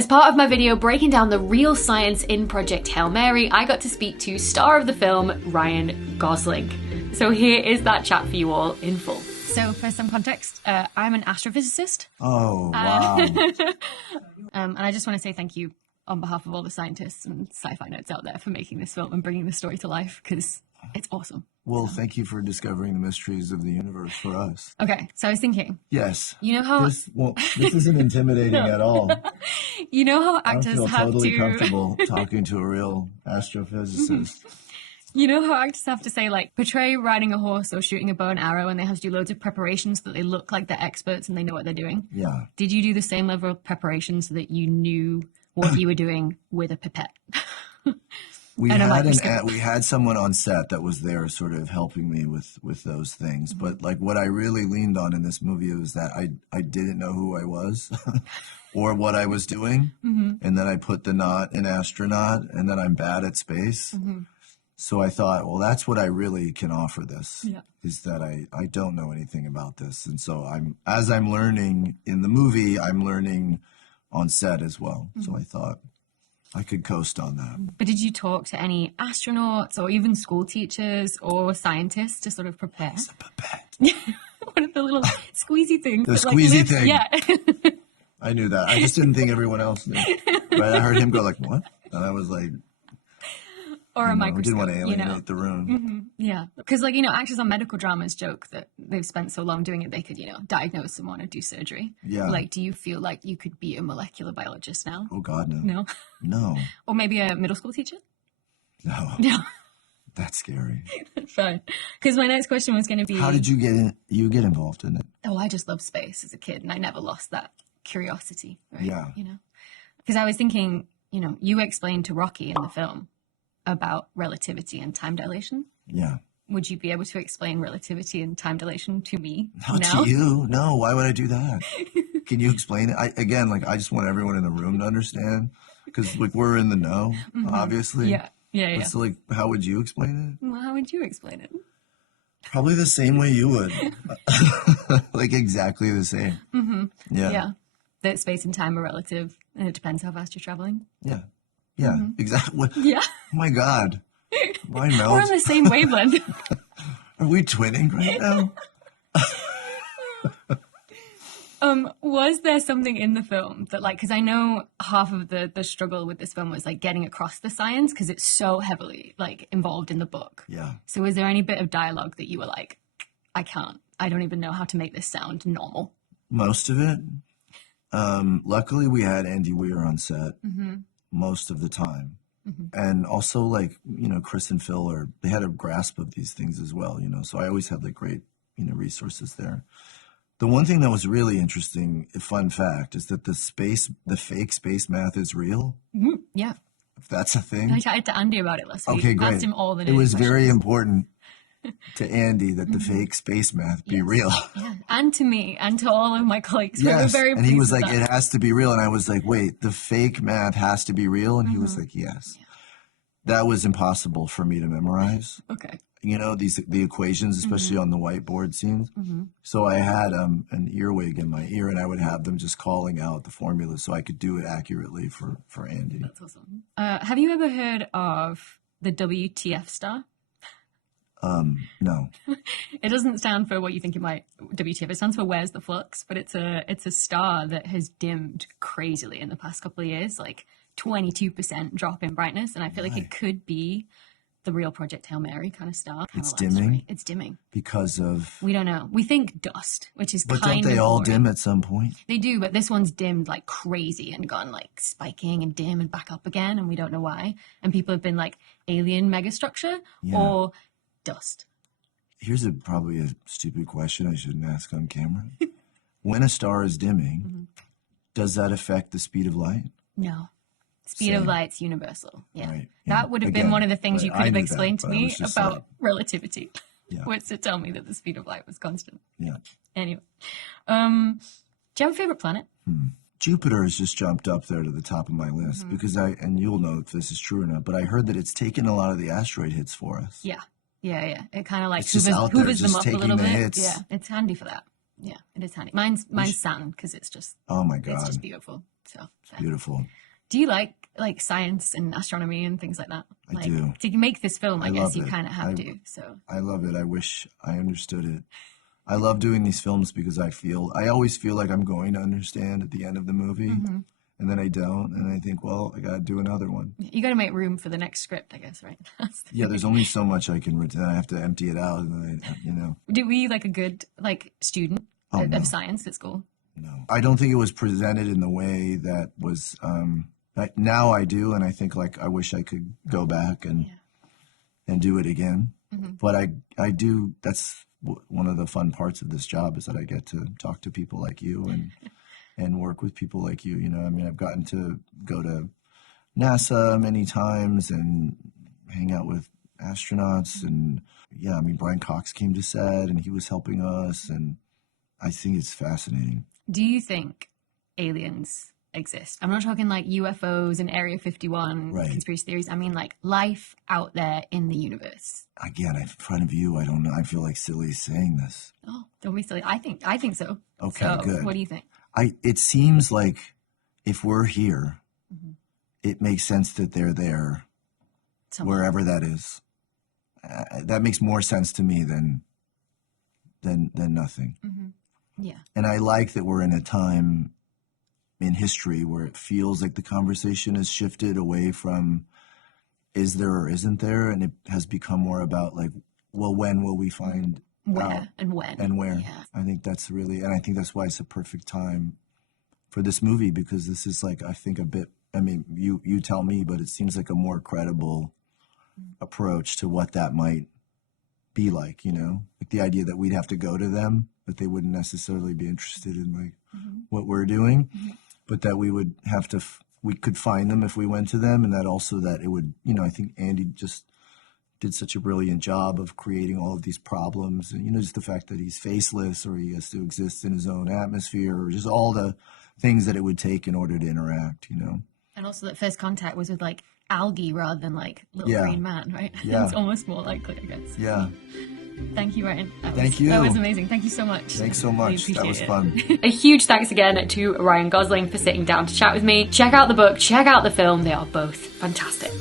As part of my video breaking down the real science in Project Hail Mary, I got to speak to star of the film, Ryan Gosling. So here is that chat for you all in full. So for some context, I'm an astrophysicist. Oh, wow. And I just want to say thank you on behalf of all the scientists and sci-fi nerds out there for making this film and bringing this story to life, because it's awesome. Well, thank you for discovering the mysteries of the universe for us. Okay, so I was thinking. Yes. You know how... This isn't intimidating at all. You know how actors I feel have totally to... comfortable talking to a real astrophysicist. You know how actors have to say, like, portray riding a horse or shooting a bow and arrow, and they have to do loads of preparation so that they look like they're experts and they know what they're doing? Yeah. Did you do the same level of preparation so that you knew what you were doing with a pipette? We had someone on set that was there sort of helping me with those things. But like what I really leaned on in this movie was that I didn't know who I was or what I was doing. And then I put the not in astronaut, and then I'm bad at space. So I thought, well, that's what I really can offer this, is that I don't know anything about this. And so as I'm learning in the movie, I'm learning on set as well. So I thought I could coast on that. But did you talk to any astronauts or even school teachers or scientists to sort of prepare? It's a pipette. What are the little squeezy things? The squeezy thing. Yeah. I knew that. I just didn't think everyone else knew. Right? I heard him go like, what? And I was like... Or a microscope. Didn't want to alienate the room. Yeah. Because, like, actors on medical dramas joke that they've spent so long doing it, they could, diagnose someone or do surgery. Yeah. Like, do you feel like you could be a molecular biologist now? Oh, God, no. No? No. Or maybe a middle school teacher? No. No. That's scary. Fine. Because my next question was going to be... How did you get involved in it? Oh, I just loved space as a kid, and I never lost that curiosity. Right? Yeah. Because I was thinking, you explained to Rocky in the film about relativity and time dilation. Yeah. Would you be able to explain relativity and time dilation to me Not now? to you. No, why would I do that? Can you explain it? I just want everyone in the room to understand, because we're in the know, obviously. Yeah. So how would you explain it? Well, how would you explain it? Probably the same way you would. Exactly the same. Yeah. That space and time are relative, and it depends how fast you're traveling. Yeah. Yeah, exactly. Yeah. Oh my God. Mine melts. We're on the same wavelength. Are we twinning right now? Was there something in the film that, because I know half of the struggle with this film was getting across the science, because it's so heavily involved in the book. Yeah. So was there any bit of dialogue that you were like, I don't even know how to make this sound normal? Most of it. Luckily we had Andy Weir on set most of the time. And also Chris and Phil they had a grasp of these things as well, so I always had great, resources there. The one thing that was really interesting, a fun fact, is that the fake space math is real. Yeah. If that's a thing. I chatted to Andy about it last week. Okay, great. Asked him all the It was questions. very important to Andy that the fake space math be real. Yeah, and to me, and to all of my colleagues. We were very and he was pleased like, with it has to be real. And I was like, wait, the fake math has to be real? And he was like, yes. Yeah. That was impossible for me to memorize. Okay. The equations, especially on the whiteboard scenes. So I had an earwig in my ear, and I would have them just calling out the formula so I could do it accurately for Andy. That's awesome. Have you ever heard of the WTF star? No. It doesn't stand for what you think it might. WTF. It stands for Where's the Flux, but it's a star that has dimmed crazily in the past couple of years, 22% drop in brightness, and I feel like it could be the real Project Hail Mary kind of star. It's dimming? It's dimming. Because of... We don't know. We think dust, which is kind of... But don't they all dim at some point? They do, but this one's dimmed crazy and gone spiking and dim and back up again, and we don't know why. And people have been alien megastructure or dust. Here's probably a stupid question I shouldn't ask on camera. When a star is dimming, does that affect the speed of light? No. Speed of light's universal. Yeah. Right. That would have been one of the things you could have explained to me about relativity. Yeah. Was to tell me that the speed of light was constant. Yeah. Anyway. Do you have a favorite planet? Jupiter has just jumped up there to the top of my list because and you'll know if this is true or not, but I heard that it's taken a lot of the asteroid hits for us. Yeah. It kind of hoovers them up a little bit. Hits. Yeah. It's handy for that. Yeah, it is handy. Mine's Saturn because it's just... Oh my God. It's just beautiful. So beautiful. Do you like science and astronomy and things like that? I do. To make this film, I guess you kind of have I to. So I love it. I wish I understood it. I love doing these films because I always feel like I'm going to understand at the end of the movie, and then I don't, and I think, well, I got to do another one. You got to make room for the next script, I guess, right? Yeah, there's only so much I can retain. I have to empty it out, and Were you like a good student of science at school? No, I don't think it was presented in the way that was. Now I do, and I think I wish I could go back and do it again. But I do. That's one of the fun parts of this job, is that I get to talk to people like you and work with people like you. I've gotten to go to NASA many times and hang out with astronauts, and Brian Cox came to set and he was helping us, and I think it's fascinating. Do you think aliens exist? I'm not talking like UFOs and Area 51 conspiracy theories. I mean like life out there in the universe. Again, in front of you, I don't know. I feel like silly saying this. Oh, don't be silly. I think so. Okay, so, good. What do you think? It seems like if we're here, it makes sense that they're there, wherever that is. That makes more sense to me than nothing. Yeah. And I like that we're in a time in history where it feels like the conversation has shifted away from is there or isn't there, and it has become more about like, well, when will we find where and when and where? Yeah. I think that's why it's a perfect time for this movie, because this is like, I think, a bit, I mean, you tell me, but it seems like a more credible approach to what that might be like, like the idea that we'd have to go to them, but they wouldn't necessarily be interested in like what we're doing, but that we would have to, we could find them if we went to them. And that also that it would, I think Andy just did such a brilliant job of creating all of these problems, and, just the fact that he's faceless, or he has to exist in his own atmosphere, or just all the things that it would take in order to interact, And also that first contact was with like algae rather than like little green man, right? Yeah. It's almost more likely, I guess. Yeah. Thank you, Ryan. Thank you. That was amazing. Thank you so much. Thanks so much. That was fun. A huge thanks again to Ryan Gosling for sitting down to chat with me. Check out the book, check out the film. They are both fantastic.